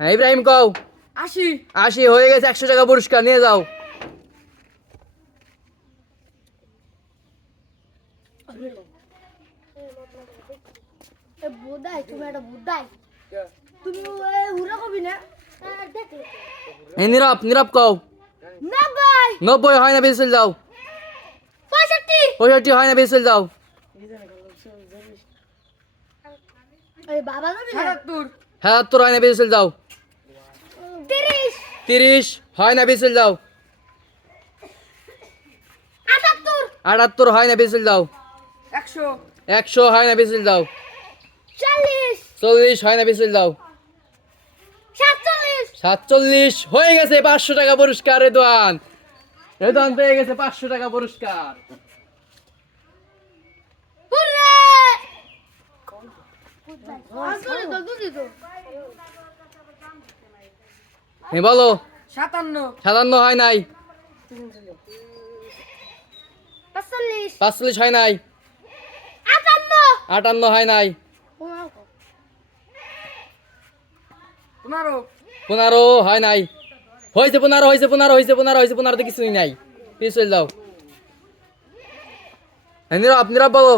হ্যাঁ ইব্রাহিম কও। 80 80 হয়ে গেছে, 100 টাকা পুরস্কার নিয়ে যাও। বুদাই তুমি একটা বুদাই তুমি হুরা কবি না দেখো এই নীরব নীরব কও। 90 90 হয় না, বেশি চলে যাও। 65 65 হয় না, বেশি চলে যাও। এই বাবা কবি না 77 77 হয় না, বেশি চলে যাও। 30 30 হয় না, বেশি চলে যাও। 78 78 হয় না, বেশি চলে যাও। 100 100 হয় না, বেশি চলে যাও। 40 40 হয় না, বেশি চলে যাও। 47 47 হয়ে গেছে, 500 টাকা পুরস্কার। রেদওয়ান রেদওয়ান পেয়ে গেছে 500 টাকা পুরস্কার। হুররে আসলে তো দুদি তো হ্যাঁ বলো। 57 57 হয় নাই। 45 45 হয় নাই। 58 58 হয় নাই। 15 15 হয় নাই। হয়েছে 15 হয়েছে 15 হয়েছে 15 হয়েছে 15 তো কিছুই নাই, পিছিয়ে চলে যাও। হ্যাঁ নীরব নীরব বলো।